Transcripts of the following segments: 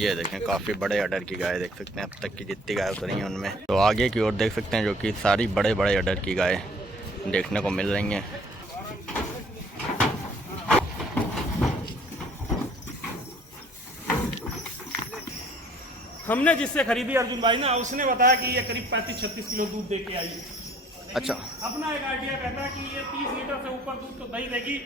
ये देखें काफ़ी बड़े अडर की गाय देख सकते हैं। अब तक की जितनी गाय उतरी हैं उनमें तो आगे की ओर देख सकते हैं जो कि सारी बड़े बड़े अडर की गाय देखने को मिल रही हैं। हमने जिससे खरीदी अर्जुन भाई ना, उसने बताया कि ये करीब 35-36 किलो दूध दे के आई है। अच्छा, अपना एक आइडिया कहता है कि ये 30 लीटर से ऊपर दूध तो दही देगी।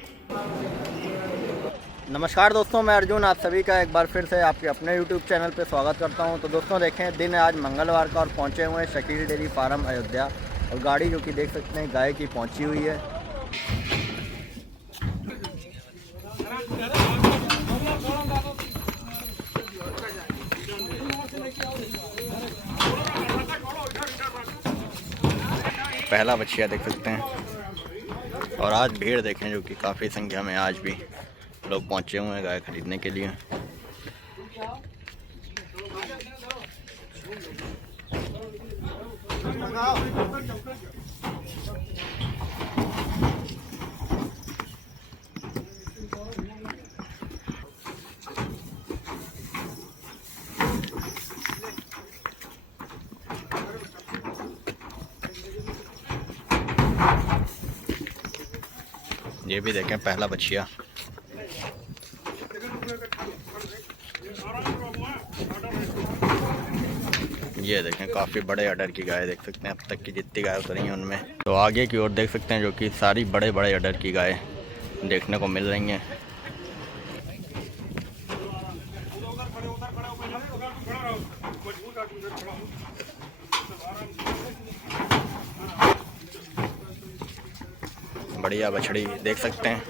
नमस्कार दोस्तों, मैं अर्जुन आप सभी का एक बार फिर से आपके अपने YouTube चैनल पे स्वागत करता हूं। तो दोस्तों देखें, दिन है आज मंगलवार का और पहुंचे हुए हैं शकील डेयरी फार्म अयोध्या। और गाड़ी जो कि देख सकते हैं गाय की पहुंची हुई है। पहला बछिया देख सकते हैं। और आज भीड़ देखें जो कि काफ़ी संख्या में आज भी लोग पहुंचे हुए हैं गाय खरीदने के लिए। ये भी देखें पहला बछिया। ये देखें काफ़ी बड़े अडर की गाय देख सकते हैं। अब तक की जितनी गाय उतरी हैं उनमें तो आगे की ओर देख सकते हैं जो कि सारी बड़े बड़े अडर की गाय देखने को मिल रही हैं। बढ़िया बछड़ी देख सकते हैं।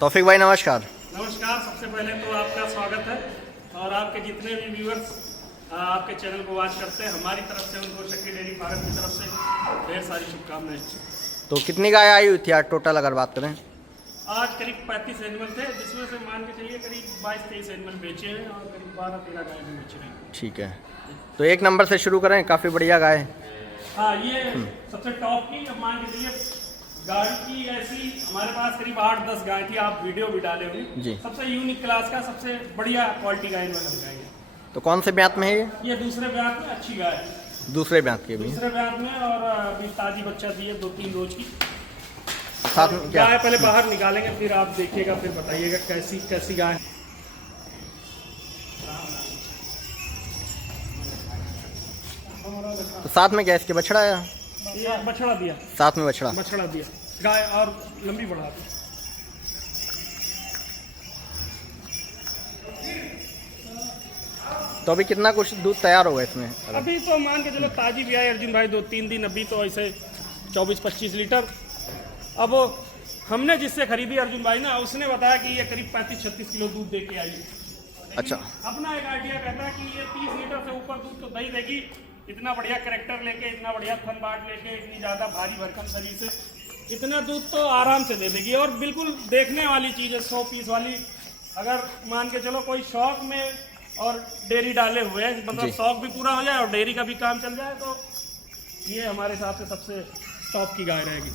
तौफीक भाई नमस्कार। नमस्कार, सबसे पहले तो आपका स्वागत है और आपके जितने भी व्यूअर्स आपके चैनल को वॉच करते हैं, हमारी तरफ से उनको शकील डेयरी फार्म की तरफ से ढेर सारी शुभकामनाएं। तो कितनी गाय आई हुई थी आज टोटल अगर बात करें? आज करीब 35 एनिमल थे, जिसमें से मान के चलिए करीब 22-23 एनिमल बेचे हैं और करीब 12-13 गाय भी बेचे हैं। ठीक है, तो एक नंबर से शुरू करें। काफ़ी बढ़िया गाय। हाँ, ये सबसे टॉप की। अब मान के चलिए गाड़ी की ऐसी हमारे पास करीब 8-10 गाय थी, आप वीडियो भी डाले हुए जी। सबसे यूनिक क्लास का सबसे बढ़िया क्वालिटी गाय में लग जाएगी। तो कौन से ब्यात में है ये दूसरे ब्यात में अच्छी गाय है। दूसरे ब्यात के भी दूसरे ब्यात में और अभी ताजी बच्चा दी है 2-3 रोज की। साथ में क्या गाय पहले बाहर निकालेंगे, फिर आप देखिएगा, फिर बताइएगा कैसी गाय। तो साथ में क्या इसके बछड़ा है? ये बछड़ा दिया, साथ में बछड़ा दिया गाय और लंबी बढ़ा दी। तो अभी कितना कुछ दूध तैयार होगा इसमें? अभी तो मान के चलो ताजी भी आई अर्जुन भाई 2-3 दिन, अभी तो ऐसे 24-25 लीटर। अब हमने जिससे खरीदी अर्जुन भाई ना, उसने बताया कि ये करीब 35-36 किलो दूध दे के आई है। अच्छा, अपना एक आइडिया कहता है कि ये 30 लीटर से ऊपर दूध तो दही देगी। इतना बढ़िया कैरेक्टर लेके, इतना बढ़िया थन बाट लेके, इतनी ज्यादा भारी भरकम शरीर से इतना दूध तो आराम से दे देगी। और बिल्कुल देखने वाली चीज है, 100 पीस वाली। अगर मान के चलो कोई शौक में और डेयरी डाले हुए हैं, मतलब शौक भी पूरा हो जाए और डेयरी का भी काम चल जाए, तो ये हमारे हिसाब से सबसे टॉप की गाय रहेगी।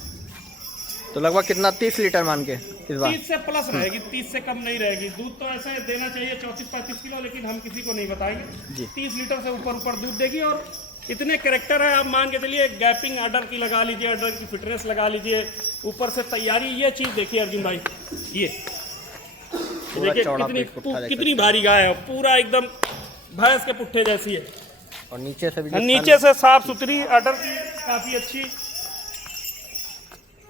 तो लगभग कितना 30 लीटर मान के इस बार? 30 से प्लस रहेगी, 30 से कम नहीं रहेगी। दूध तो ऐसे देना चाहिए 34-35 किलो, लेकिन हम किसी को नहीं बताएंगे। 30 लीटर से ऊपर दूध देगी। और इतने कैरेक्टर है, आप मान के चलिए गैपिंग अडर की लगा लीजिए, अडर की फिटनेस लगा लीजिए, ऊपर से तैयारी। ये चीज देखिए अर्जुन भाई, ये देखिए कितनी भारी गाय है, पूरा एकदम भैंस के पुट्ठे जैसी है। और नीचे से साफ सुथरी, अडर की काफी अच्छी।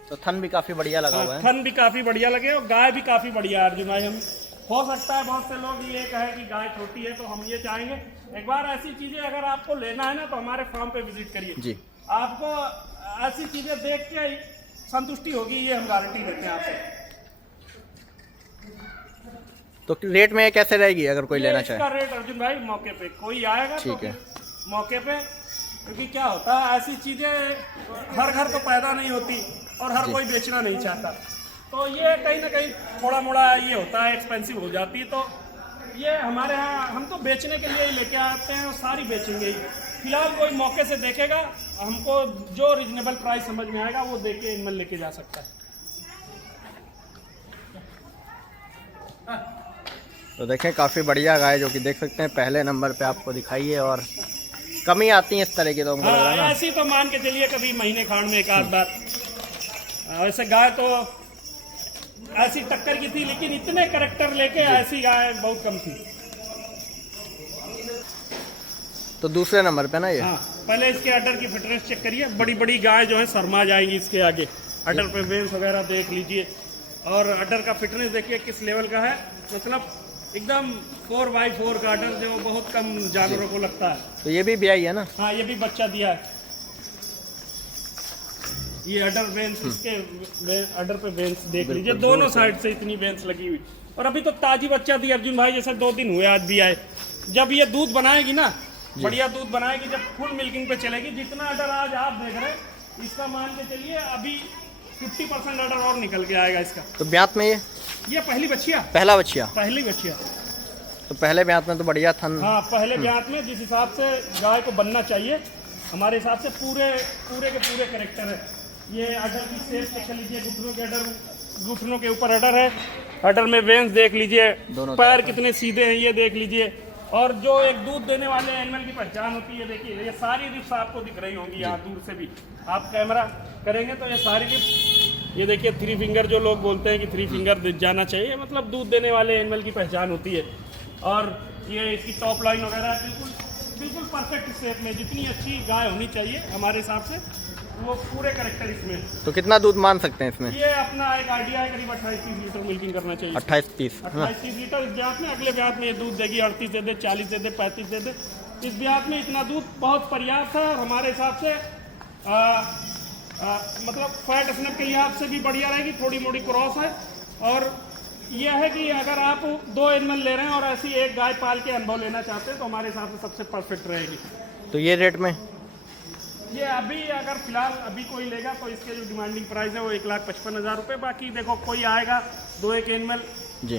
तो थन भी काफी बढ़िया लगा हुआ है। थन भी काफी बढ़िया लगे और गाय भी काफी बढ़िया है अर्जुन भाई। हम हो सकता है बहुत से लोग ये कहे कि गाय छोटी है, तो हम ये चाहेंगे एक बार ऐसी चीजें अगर आपको लेना है ना, तो हमारे फार्म पे विजिट करिए जी। आपको ऐसी चीजें देख के संतुष्टि होगी, ये हम गारंटी देते हैं आपसे। तो रेट में कैसे रहेगी अगर कोई लेना इसका चाहे? रेट अर्जुन भाई मौके पे कोई आएगा तो ठीक है। मौके पे, क्योंकि क्या होता है ऐसी चीजें हर घर तो पैदा नहीं होती और हर कोई बेचना नहीं चाहता, तो ये कहीं ना कहीं थोड़ा मोड़ा ये होता है, एक्सपेंसिव हो जाती है। तो ये हमारे यहाँ हम तो बेचने के लिए ही लेके आते हैं और सारी बेचेंगे ही। फिलहाल कोई मौके से देखेगा, हमको जो रिजनेबल प्राइस समझ में आएगा वो देके एनिमल लेके जा सकता है। तो देखें काफ़ी बढ़िया गाय जो कि देख सकते हैं पहले नंबर पे आपको दिखाई है, और कमी आती है इस तरह की तो हमको लग रहा है ना। ऐसी तो मान के चलिए कभी महीने खाड़ में एक आध बार। वैसे गाय तो ऐसी टक्कर की थी, लेकिन इतने करैक्टर लेके ऐसी गाय बहुत कम थी। तो दूसरे नंबर पे ना ये। हाँ, पहले इसके अडर की फिटनेस चेक करिए। बड़ी बड़ी गाय जो है शर्मा जाएंगी इसके आगे। अडर पे वेन्स वगैरह देख लीजिए, और अडर का फिटनेस देखिए किस लेवल का है। मतलब एकदम 4x4 का अडर जो बहुत कम जानवरों को लगता है। तो ये भी ब्याई है ना? हाँ, ये भी बच्चा दिया है। ये अडर वेन्स, इसके अडर पे वेन्स देख लीजिए, दोनों साइड से इतनी वेन्स लगी हुई। और अभी तो ताजी बच्चा दी अर्जुन भाई, जैसे 2 दिन हुए आज भी आए। जब ये दूध बनाएगी ना, बढ़िया दूध बनाएगी, जब फुल मिल्किंग पे चलेगी, जितना अडर आज आप देख रहे हैं, इसका मान के चलिए अभी 50% अडर और निकल के आएगा इसका। तो ब्यात में ये पहली बच्चिया, पहला बच्चिया, पहली बच्चिया। तो पहले ब्यात में तो बढ़िया थन। हाँ, पहले ब्यात में जिस हिसाब से गाय को बनना चाहिए हमारे हिसाब से पूरे के पूरे कैरेक्टर है। ये अडर की शेप देख लीजिए, घुटनों के अडर, घुटनों के ऊपर अडर है, अडर में वेन्स देख लीजिए, पैर कितने सीधे हैं ये देख लीजिए। और जो एक दूध देने वाले एनिमल की पहचान होती है, देखिए ये सारी रिप्स आपको दिख रही होंगी यहाँ दूर से भी, आप कैमरा करेंगे तो ये सारी रिप्स, ये देखिए 3 फिंगर जो लोग बोलते हैं कि 3 फिंगर दिख जाना चाहिए, मतलब दूध देने वाले एनिमल की पहचान होती है। और ये इसकी टॉप लाइन वगैरह बिल्कुल परफेक्ट शेप में, जितनी अच्छी गाय होनी चाहिए हमारे हिसाब से वो पूरे कैरेक्टर इसमें। तो कितना दूध मान सकते हैं इसमें? ये अपना एक आइडिया है, करीब 28-30 लीटर मिल्किंग करना चाहिए। 28-30 लीटर इस ब्यात में। अगले ब्यात में ये दूध देगी 38 दे दे, 40 दे दे, 35 दे दे। इस ब्यात में इतना दूध बहुत पर्याप्त है, और हमारे हिसाब से मतलब फैट स्नैप के लिहाज से भी बढ़िया रहेगी। थोड़ी मोड़ी क्रॉस है, और यह है कि अगर आप 2 एनिमल ले रहे हैं और ऐसी एक गाय पाल के अनुभव लेना चाहते हैं तो हमारे हिसाब से सबसे परफेक्ट रहेगी। तो ये रेट में ये अभी अगर फिलहाल अभी कोई लेगा तो इसके जो डिमांडिंग प्राइस है वो 1,55,000 रुपये। बाकी देखो कोई आएगा 2-1 एनिमल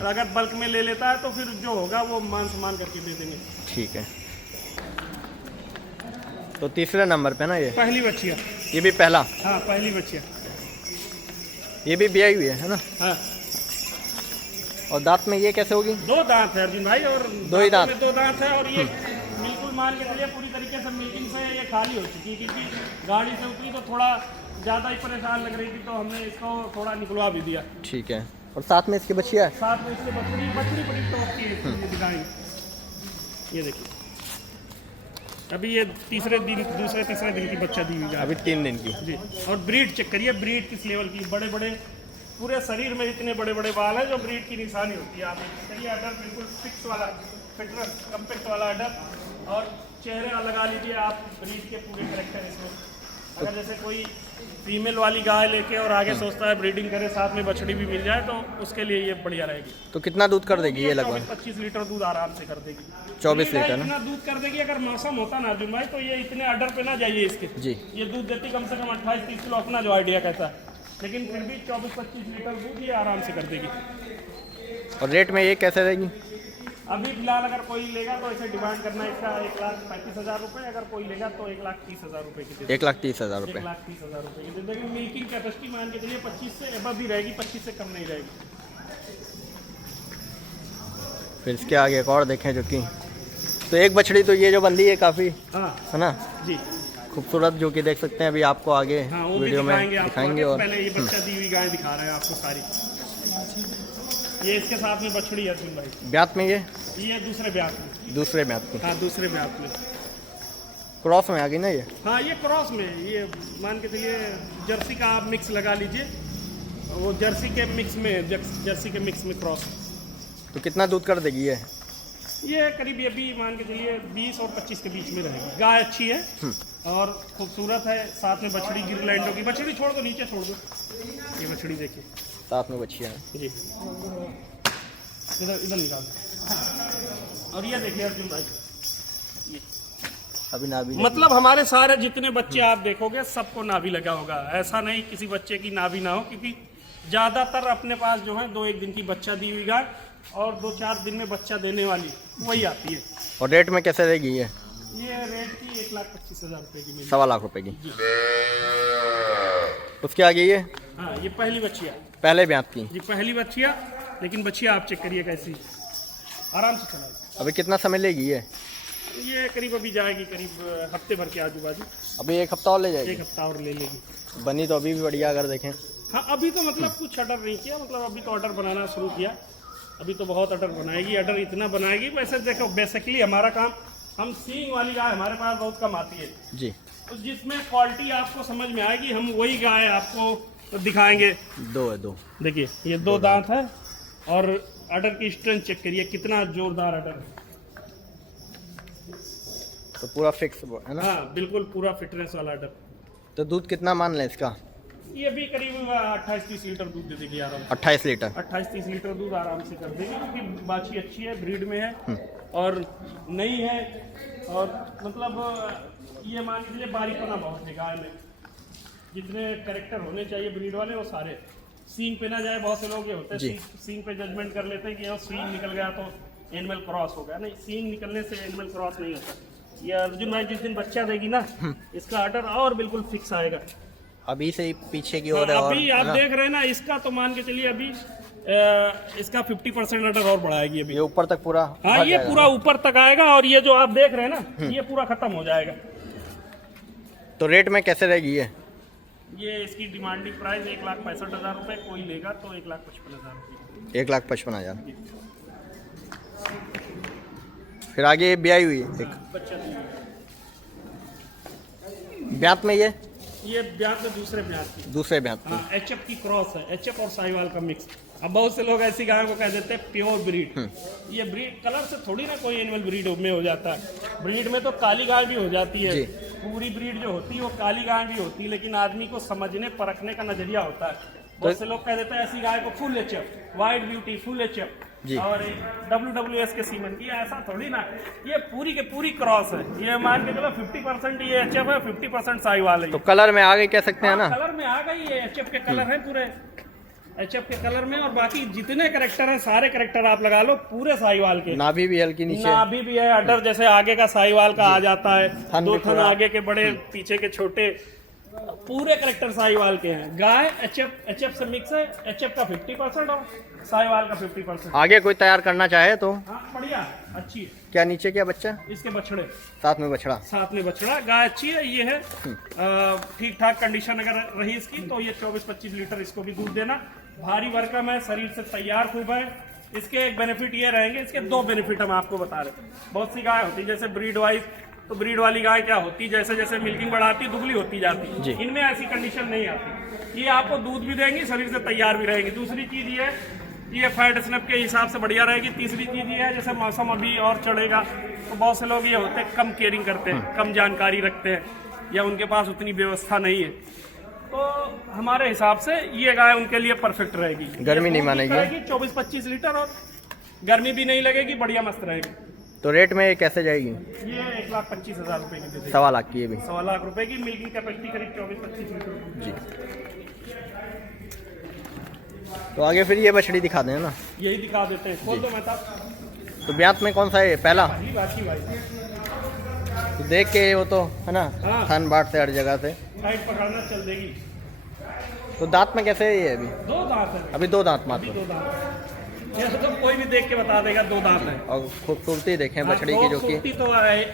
अगर बल्क में ले लेता है तो फिर जो होगा वो मान सम्मान करके दे देंगे। ठीक है। तो तीसरे नंबर पे ना ये पहली बच्चिया, ये भी पहला? हाँ, पहली बच्चिया। ये भी ब्याई हुई है ना? हाँ। और दांत में ये कैसे होगी? 2 दांत है अर्जुन भाई, और 2 ही दांत? 2 दांत है। और ये बिल्कुल मान के चलिए पूरी तरीके से मिल्किंग से ये खाली हो चुकी, क्योंकि गाड़ी से उतरी तो थोड़ा ज़्यादा ही परेशान लग रही थी, तो हमने इसको थोड़ा निकलवा भी दिया। ठीक है। और साथ में इसकी बच्चिया है? साथ में इससे बछड़ी बड़ी टॉप की है, दिखाएंगे। ये देखिए अभी ये दूसरे तीसरे दिन की बच्चा दी हुई है, अभी 3 दिन की जी। और ब्रीड चेक करिए, ब्रीड किस लेवल की, बड़े बड़े पूरे शरीर में इतने बड़े बड़े बाल है, जो ब्रीड की निशानी होती है। आप चलिए अडर बिल्कुल फिक्स वाला, फिटनेस कम्पैक्ट वाला अडर, और चेहरा लगा लीजिए आप ब्रीड के पूरे कैरेक्टर इसमें। अगर जैसे कोई फीमेल वाली गाय लेके और आगे सोचता है ब्रीडिंग करे, साथ में बछड़ी भी मिल जाए, तो उसके लिए ये बढ़िया रहेगी। तो कितना दूध कर देगी ये? लगभग 24-25 लीटर दूध आराम से कर देगी। 24 लीटर ना? इतना दूध कर देगी। अगर मौसम होता ना अर्जुन भाई तो ये इतने अडर पे ना जाइए इसके जी, ये दूध देती कम से कम 28-30 किलो, अपना जो आइडिया कहता है, लेकिन फिर भी 24-25 लीटर दूध ये आराम से कर देगी। और रेट में ये कैसे रहेगी? अभी फिलहाल अगर कोई लेगा तो इसे डिमांड करना है इसका 1,35,000 रुपये। अगर कोई लेगा तो 1,30,000 रुपये की 1,30,000 रुपये। 1,30,000 रुपये की दे देंगे। मिल्किंग कैपेसिटी मान के चलिए 25 से एबव ही रहेगी, 25 से कम नहीं रहेगी। फिर इसके आगे एक और देखें जो कि, तो एक बछड़ी तो ये जो बंदी है काफ़ी, हाँ है ना, जी, खूबसूरत, जो कि देख सकते हैं अभी आपको आगे हाँ, वो वीडियो में दिखाएंगे। और पहले ये बच्चा दी हुई गाय दिखा रहे हैं आपको सारी। ये इसके साथ में बछड़ी है अर्जुन भाई। ब्यात में ये दूसरे ब्यात में, दूसरे ब्यात में? हाँ, दूसरे ब्यात में क्रॉस में आ गई ना ये? हाँ, ये क्रॉस में, ये मान के चलिए जर्सी का आप मिक्स लगा लीजिए, वो जर्सी के मिक्स में क्रॉस। तो कितना दूध कर देगी ये करीब ये भी मान के चलिए 20 और 25 के बीच में रहेगी। गाय अच्छी है और खूबसूरत है, साथ में बछड़ी गिरलैंडों की। बछड़ी छोड़ दो, नीचे छोड़ दो, ये बछड़ी देखिए साथ में बच्चियाँ हैं जी। इधर इधर निकाल दो। और ये देखिए अर्जुन भाई, ये अभी नाभि मतलब हमारे सारे जितने बच्चे आप देखोगे सबको नाभि लगा होगा। ऐसा नहीं किसी बच्चे की नाभि ना हो, क्योंकि ज़्यादातर अपने पास जो है 2-1 दिन की बच्चा दी हुई गाय और 2-4 दिन में बच्चा देने वाली वही आती है। और रेट में कैसे रहेगी ये रेट की 1,25,000 रुपये की मिलेगी। 1.25 लाख रुपए की। उसके आगे ये हाँ, ये पहली बच्चिया, पहले ब्यात की जी पहली बच्चिया। लेकिन बच्चिया आप चेक करिए कैसी, आराम से चलाएगी। अभी कितना समय लेगी ये करीब अभी जाएगी करीब हफ्ते भर के आजू बाजू। अभी 1 हफ्ता और ले जाएगी। 1 हफ्ता और ले लेगी। बनी तो अभी भी बढ़िया अगर देखें। हाँ, अभी तो मतलब कुछ अडर नहीं किया, मतलब अभी तो अडर बनाना शुरू किया। अभी तो बहुत अडर बनाएगी, अडर इतना बनाएगी। वैसे देखो बेसिकली हमारा काम, हम सींग वाली गाय हमारे पास बहुत कम आती है जी, तो जिसमें क्वालिटी आपको समझ में आएगी हम वही गाय आपको दिखाएंगे। 2 है 2। देखिए ये 2 दांत है और अडर की स्ट्रेंथ चेक करिए कितना जोरदार अडर है। तो पूरा फिक्स है ना। हाँ बिल्कुल पूरा फिटनेस वाला अडर। तो दूध कितना मान लें इसका? ये भी करीब 28-30 लीटर दूध दे देगी आराम से। 28 लीटर 28-30 लीटर दूध आराम से कर देगी, क्योंकि बाछी अच्छी है, ब्रीड में है और नई है। और मतलब ये मान के चलिए बारीकपना बहुत है गाय में। जितने कैरेक्टर होने चाहिए ब्रीड वाले वो सारे। सींग पे ना जाए, बहुत से लोग ये होते हैं सींग पे जजमेंट कर लेते हैं कि वो सींग निकल गया तो एनिमल क्रॉस हो गया। नहीं, सींग निकलने से एनिमल क्रॉस नहीं होता। ये अर्जुन भाई जिस दिन बच्चा देगी ना, इसका अडर और बिल्कुल फिक्स आएगा। अभी से ही पीछे की ओर है। अभी आप देख रहे हैं ना, इसका तो मान के चलिए अभी इसका 50% अडर और बढ़ाएगी अभी। ये ऊपर तक पूरा। हाँ, ये पूरा ऊपर तक आएगा और ये जो आप देख रहे हैं ना, ये पूरा खत्म हो जाएगा। तो रेट में कैसे रहेगी ये इसकी डिमांडिंग प्राइस 1,65,000 रुपये। कोई लेगा तो 1,55,000 रुपये। 1,55,000। फिर आगे ब्याई हुई एक बच्चा ब्यात में ये ब्यात में दूसरे ब्यात की। हाँ, एचएफ की क्रॉस है, एचएफ और साहिवाल का मिक्स। अब बहुत से लोग ऐसी गाय को कह देते हैं प्योर ब्रीड। ये ब्रीड कलर से थोड़ी ना कोई एनिमल ब्रीड में हो जाता है। ब्रीड में तो काली गाय भी हो जाती है। पूरी ब्रीड जो होती है वो काली गाय भी होती है, लेकिन आदमी को समझने परखने का नजरिया होता है। बहुत से लोग कह देते हैं ऐसी गाय को full HF, white beauty, full HF और WWS के सीमन की। ऐसा थोड़ी ना, ये पूरी के पूरी क्रॉस है। ये मान के चलो 50% ये एचएफ है, 50% साहिवाल है। तो कलर में आ गई कह सकते हैं ना। कलर में आ गई, ये एचएफ के कलर है पूरे, एचएफ के कलर में। और बाकी जितने कैरेक्टर हैं सारे कैरेक्टर आप लगा लो पूरे साहिवाल के। नाभि भी हल्की नीचे, नाभि भी है। अडर जैसे आगे का साहिवाल का आ जाता है, 2 थन आगे के बड़े, पीछे के छोटे, पूरे कैरेक्टर साहिवाल के हैं। गाय एचएफ से मिक्स है। एचएफ का 50% और साहिवाल का 50%। आगे कोई तैयार करना चाहे तो हाँ बढ़िया, अच्छी है। क्या नीचे क्या बच्चा? इसके बछड़े साथ में बछड़ा। साथ में बछड़ा। गाय अच्छी है, ये है ठीक ठाक कंडीशन अगर रही इसकी तो ये 24-25 लीटर इसको भी दूध देना। भारी भरकम है, शरीर से तैयार खूब है। इसके एक बेनिफिट ये रहेंगे, इसके 2 बेनिफिट हम आपको बता रहे हैं। बहुत सी गाय होती है जैसे ब्रीड वाइज, तो ब्रीड वाली गाय क्या होती है, जैसे जैसे मिल्किंग बढ़ाती है दुबली होती जाती है। इनमें ऐसी कंडीशन नहीं आती। ये आपको दूध भी देंगी, शरीर से तैयार भी रहेगी। दूसरी चीज ये फैट स्नैप के हिसाब से बढ़िया रहेगी। तीसरी चीज ये है, जैसे मौसम अभी और चढ़ेगा तो बहुत से लोग ये होते हैं कम केयरिंग करते हैं, कम जानकारी रखते हैं, या उनके पास उतनी व्यवस्था नहीं है। तो हमारे हिसाब से ये गाय उनके लिए परफेक्ट रहेगी। गर्मी नहीं मानेगी, 24-25 लीटर और गर्मी भी नहीं लगेगी, बढ़िया मस्त रहेगी। तो रेट में कैसे जाएगी? ये 1,25,000 रुपये की दे देगी। 1.25 लाख की। ये भी 1.25 लाख रुपए की। मिल्किंग कैपेसिटी करीब 24-25 लीटर जी। तो आगे फिर ये बछड़ी दिखा दें ना। यही दिखा देते हैं, खोल दो मैं। तो ब्यात में कौन सा है? पहला। बाकी भाई तो देख के वो तो है ना, हाँ। थन बाट से हर जगह से टाइट पकड़ना चल देगी। तो दांत में कैसे है ये? अभी 2 दांत है। अभी 2 दांत मात्र। 2 दांत ये तो कोई भी देख के बता देगा 2 दांत है। और खूबसूरती देखें बछड़ी की, जो कि तो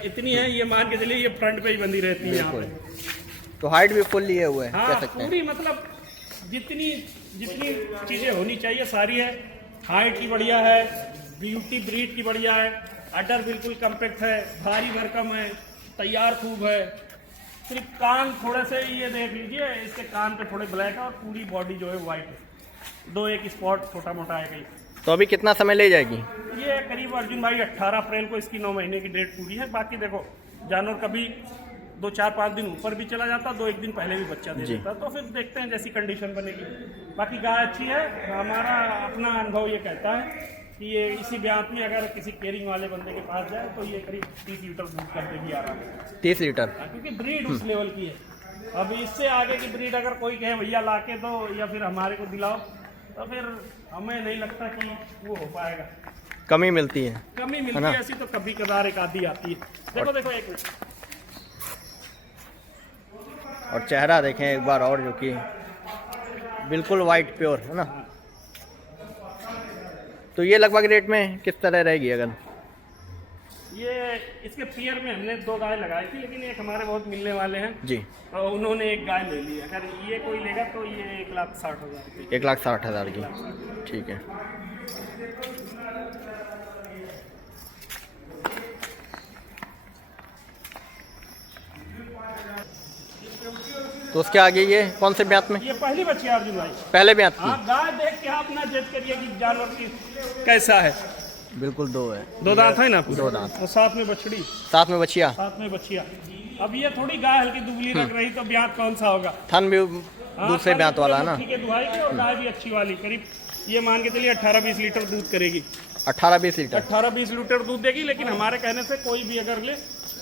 इतनी है, ये मान के चलिए ये फ्रंट पे ही बंधी रहती है यहाँ पे। तो हाइट भी फुल लिए हुए हैं, कह सकते हैं। पूरी मतलब जितनी चीजें होनी चाहिए सारी है। हाइट की बढ़िया है, ब्यूटी ब्रीड की बढ़िया है, अडर बिल्कुल कम्पैक्ट है, भारी भरकम है, तैयार खूब है। सिर्फ कान थोड़े से ये देख लीजिए, इसके कान पे थोड़े ब्लैक है और पूरी बॉडी जो है वाइट है। 2-1 स्पॉट छोटा मोटा है कहीं। तो अभी कितना समय ले जाएगी? ये करीब अर्जुन भाई 18 अप्रैल को इसकी 9 महीने की डेट पूरी है। बाकी देखो जानवर कभी 2-4-5 दिन ऊपर भी चला जाता, 2-1 दिन पहले भी बच्चा दे देता, तो फिर देखते हैं जैसी कंडीशन बनेगी। बाकी गाय अच्छी है, हमारा अपना अनुभव ये कहता है कि ये इसी ब्यात में अगर किसी केयरिंग वाले बंदे के पास जाए तो ये करीब 30 लीटर दूध कर देगी आराम से। 30 लीटर? क्योंकि ब्रीड उस लेवल की है। अब इससे आगे की ब्रीड अगर कोई कहे भैया ला के दो या फिर हमारे को दिलाओ, तो फिर हमें नहीं लगता कि वो हो पाएगा। कमी मिलती है, कमी मिलती है ऐसी तो कभी कदार एक आधी आती है। देखो देखो एक मिनट, और चेहरा देखें एक बार और, जो कि बिल्कुल वाइट प्योर है ना। तो ये लगभग रेट में किस तरह रहेगी? अगर ये इसके पियर में हमने 2 गाय लगाई थी, लेकिन एक हमारे बहुत मिलने वाले हैं जी, तो उन्होंने एक गाय ले ली। अगर ये कोई लेगा तो ये 1,60,000 की। 1,60,000 की, ठीक है। तो उसके आगे ये कौन से ब्यात में? ये पहली बच्ची है अर्जुन भाई, पहले ब्यात की? हाँ, गाय देख के आप ना जज करिए कि जानवर की कैसा है। बिल्कुल 2 है, 2 दांत है ना? 2 दांत, और साथ में बछड़ी, साथ में बछिया। साथ में बच्चिया। अब ये थोड़ी गाय हल्की दुबली लग रही तो ब्यात कौन सा होगा? थन भी हाँ, दूसरे ब्यात वाला है ना? ठीक है, दुहाई की और गाय भी अच्छी वाली। करीब ये मान के चलिए 18-20 लीटर दूध करेगी। 18-20 लीटर? 18-20 लीटर दूध देगी, लेकिन हमारे कहने से कोई भी अगर ले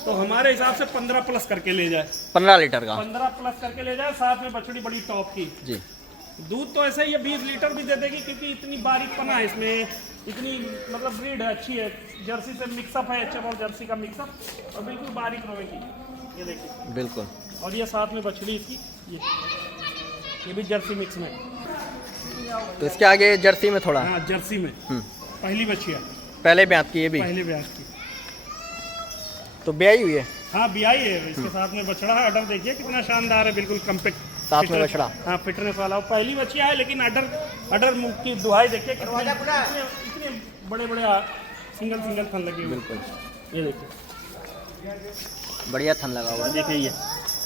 तो हमारे हिसाब से 15 प्लस करके ले जाए। 15 लीटर का? 15 प्लस करके ले जाए, साथ में बछड़ी बड़ी टॉप की जी। दूध तो ऐसे ही 20 लीटर भी दे देगी, क्योंकि इतनी बारीक पना है इसमें, इतनी मतलब ब्रीड है, अच्छी है, जर्सी से मिक्सअप है, एचएफ और जर्सी का मिक्सअप, और बिल्कुल बारीक रहेगी। ये देखिए बिल्कुल। और ये साथ में बछड़ी इसकी, ये भी जर्सी मिक्स में। तो इसके आगे जर्सी में थोड़ा? हाँ, जर्सी में पहली बछिया, पहले ब्यात की, ये भी पहले ब्याज की। तो ब्याई हुई है? हाँ, ब्याई है, इसके साथ में बछड़ा है। अडर देखिए कितना शानदार है, बिल्कुल कम्पेक्ट, साथ में बछड़ा। हाँ, फिटनेस वाला। पहली बच्चिया है, लेकिन अडर मुख की दुहाई देखिए इतने बड़े बड़े सिंगल थन लगे हुए। बिल्कुल, ये देखिए बढ़िया थन लगा हुआ है। देखिए ये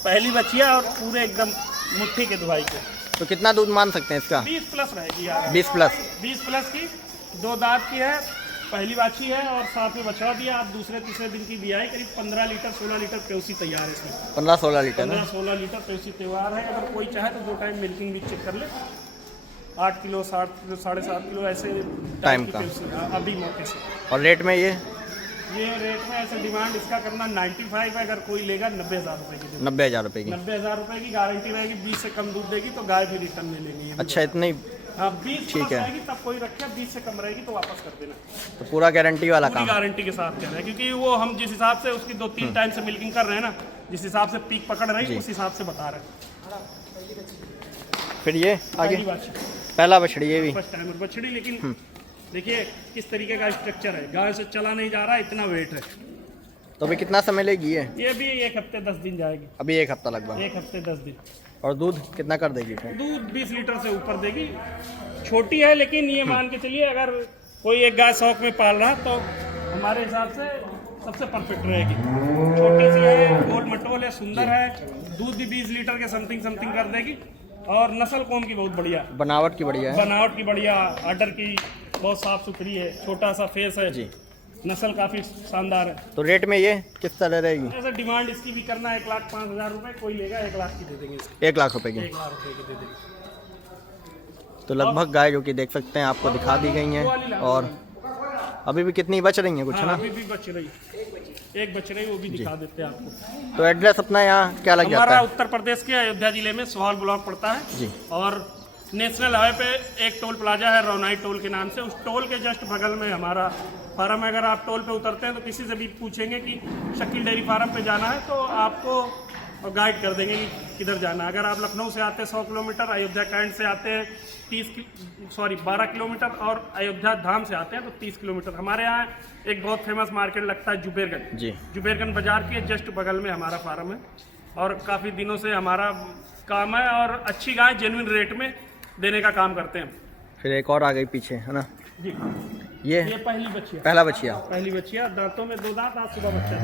पहली बच्चिया और पूरे एकदम मुट्ठी के दुहाई के। तो कितना दूध मान सकते हैं इसका? 20 प्लस रहेगी यार। 20 प्लस? 20 प्लस की, 2 दांत की है, पहली बाछी है, और साथ में बछड़ा दिया। आप दूसरे-तीसरे दिन की बियाई, करीब 15 लीटर 16 लीटर पेउसी तैयार है इसमें। 15-16 लीटर? 15-16 लीटर पेउसी तैयार है। अगर कोई चाहे तो 2 टाइम मिल्किंग भी चेक कर ले। 8 किलो, 7 किलो, 7.5 किलो ऐसे टाइम का अभी मौके से। और रेट में ये रेट में ऐसे डिमांड इसका करना 95 है। अगर कोई लेगा 90,000 रुपए की। 90,000 रुपए की? 90,000 रुपए की गारंटी रहेगी। 20 से कम दूध देगी तो गाय भी रिटर्न में लेनी है। अच्छा, इतनी? हाँ, 20 ठीक है, रहेगी तब कोई रखे, 20 से कम रहेगी तो वापस कर देना। तो पूरा गारंटी वाला काम? गारंटी के साथ कर रहे हैं, क्योंकि वो हम जिस हिसाब से उसकी 2-3 टाइम से मिल्किंग कर रहे हैं ना, जिस हिसाब से पीक पकड़ रही है उस हिसाब से बता रहे हैं। फिर ये आगे पहली बात, पहला बछड़ी, ये भी फर्स्ट टाइमर बछड़ी, लेकिन देखिए किस तरीके का स्ट्रक्चर है, गाय से चला नहीं जा रहा, इतना वेट है। तो अभी कितना समय लेगी ये भी 1 हफ्ते 10 दिन जाएगी। अभी 1 हफ्ता लगभग? 1 हफ्ते 10 दिन। और दूध कितना कर देगी फिर? दूध 20 लीटर से ऊपर देगी। छोटी है, लेकिन ये मान के चलिए अगर कोई एक गाय शौक में पाल रहा तो हमारे हिसाब से सबसे परफेक्ट रहेगी। छोटी सी है, गोल मटोल है, सुंदर है, दूध भी 20 लीटर के समथिंग कर देगी। और नस्ल कौम की बहुत बढ़िया, बनावट की बढ़िया है? बनावट की बढ़िया, आर्डर की बहुत साफ सुथरी है, छोटा सा फेस है जी, नस्ल काफी शानदार है। तो रेट में ये किस तरह रहेगी? ऐसा डिमांड इसकी भी करना 1,05,000 रुपए, कोई लेगा 1 लाख की दे देंगे इसकी। 1 लाख रुपए की? 1 लाख रुपए की दे देंगे। तो लगभग गाय जो कि देख सकते हैं आपको दिखा दी गई हैं। और अभी भी कितनी बच रही हैं कुछ? हाँ, ना अभी भी बच रही, एक बच रही, वो भी दिखा देते हैं आपको। तो एड्रेस अपना यहाँ क्या लग जाता हमारा है? उत्तर प्रदेश के अयोध्या जिले में सोहाल ब्लॉक पड़ता है जी। और नेशनल हाईवे पे एक टोल प्लाजा है रौनाई टोल के नाम से, उस टोल के जस्ट बगल में हमारा फार्म है। अगर आप टोल पे उतरते हैं तो किसी से भी पूछेंगे कि शकील डेयरी फार्म पे जाना है तो आपको गाइड कर देंगे कि किधर जाना है। अगर आप लखनऊ से आते हैं 100 किलोमीटर, अयोध्या कैंट से आते हैं 12 किलोमीटर, और अयोध्या धाम से आते हैं तो 30 किलोमीटर। हमारे यहाँ एक बहुत फेमस मार्केट लगता है जुबेरगंज जी, जुबेरगंज बाजार के जस्ट बगल में हमारा फार्म है और काफ़ी दिनों से हमारा काम है और अच्छी गाय जेन्युइन रेट में देने का काम करते हैं। फिर एक और आ गई पीछे है ना जी, ये पहली बच्चिया, पहली बच्चिया, दांतों में 2 दांत, आज सुबह बच्चा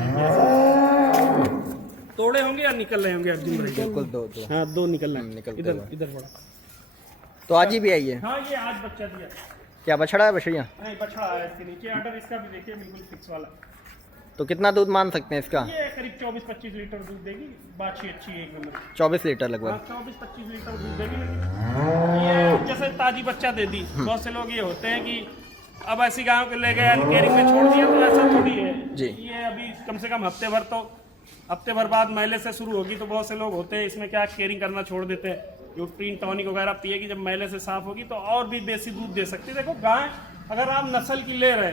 तोड़े होंगे या निकल रहे होंगे अर्जुन भाई? बिल्कुल 2 हाँ, 2 निकल रहे हैं। निकल इधर बड़ा। तो आज ही भी आई है? हाँ, ये आज बच्चा दिया। क्या बछड़ा है बछड़ियाँ? नहीं, बछड़ा है इसके नीचे। आर्डर इसका भी देखिए बिल्कुल फिक्स वाला। तो कितना दूध मान सकते हैं इसका? ये करीब 24-25 लीटर दूध देगी। बाछी अच्छी है एक नंबर। 24 लीटर लगभग। 24-25 लीटर दूध देगी। लेकिन ये जैसे ताजी बच्चा दे दी, बहुत से लोग ये होते हैं कि अब ऐसी गाँव के ले गए केयरिंग में छोड़ दिया, तो ऐसा थोड़ी है जी। ये अभी कम से कम हफ्ते भर बाद मैले से शुरू होगी, तो बहुत से लोग होते हैं इसमें क्या केयरिंग करना छोड़ देते हैं। यूट्रीन टॉनिक वगैरह पिएगी, जब मैले से साफ होगी तो और भी बेसी दूध दे सकती है। देखो गाय अगर आप नस्ल की ले रहे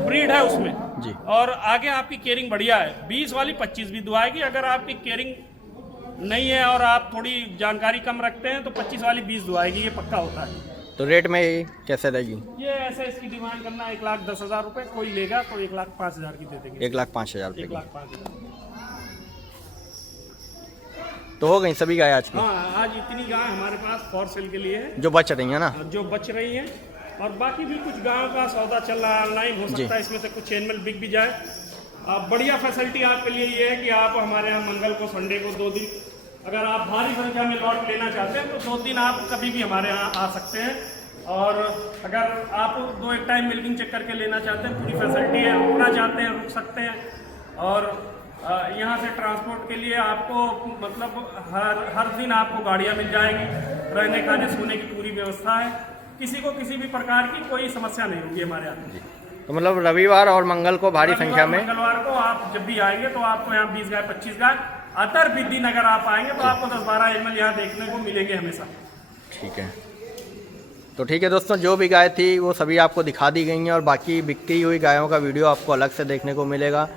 ब्रीड है उसमें जी, और आगे आपकी केयरिंग बढ़िया है, 20 वाली 25 भी दुआएगी। अगर आपकी केयरिंग नहीं है और आप थोड़ी जानकारी कम रखते हैं तो 25 वाली 20 दुआएगी, ये पक्का होता है। तो रेट में ये कैसे रहेगी? ये ऐसे इसकी डिमांड करना 1,10,000 रुपये, कोई लेगा तो 1,05,000 की दे देंगे। 1,05,000 रुपये की। 1,05,000। तो हो गई सभी गाय आज की? हाँ, आज इतनी गाय हमारे पास फॉर सेल के लिए है जो बच रही है ना? जो बच रही हैं। और बाकी भी कुछ गाँव का सौदा चल रहा है ऑनलाइन, हो सकता है इसमें से कुछ चैनल बिक भी जाए। बढ़िया फैसिलिटी आपके लिए ये है कि आप हमारे यहाँ मंगल को, संडे को 2 दिन, अगर आप भारी संख्या में लॉट लेना चाहते हैं तो 2 दिन आप कभी भी हमारे यहाँ आ सकते हैं। और अगर आप 2-1 टाइम मिल्किंग चेक करके लेना चाहते हैं, पूरी फैसिलिटी है। रुकना चाहते हैं रुक सकते हैं। और यहाँ से ट्रांसपोर्ट के लिए आपको मतलब हर दिन आपको गाड़ियाँ मिल जाएगी, रहने खाने सोने की पूरी व्यवस्था है। किसी को किसी भी प्रकार की कोई समस्या नहीं होगी हमारे यहाँ। तो मतलब रविवार और मंगल को भारी संख्या में? मंगलवार को आप जब भी आएंगे तो आपको यहाँ 20 गाय 25 गाय, अदर भी दिन अगर आप आएंगे तो आपको 10-12 एनिमल यहाँ देखने को मिलेंगे हमेशा। ठीक है, तो ठीक है दोस्तों, जो भी गाय थी वो सभी आपको दिखा दी गई हैं और बाकी बिकती हुई गायों का वीडियो आपको अलग से देखने को मिलेगा।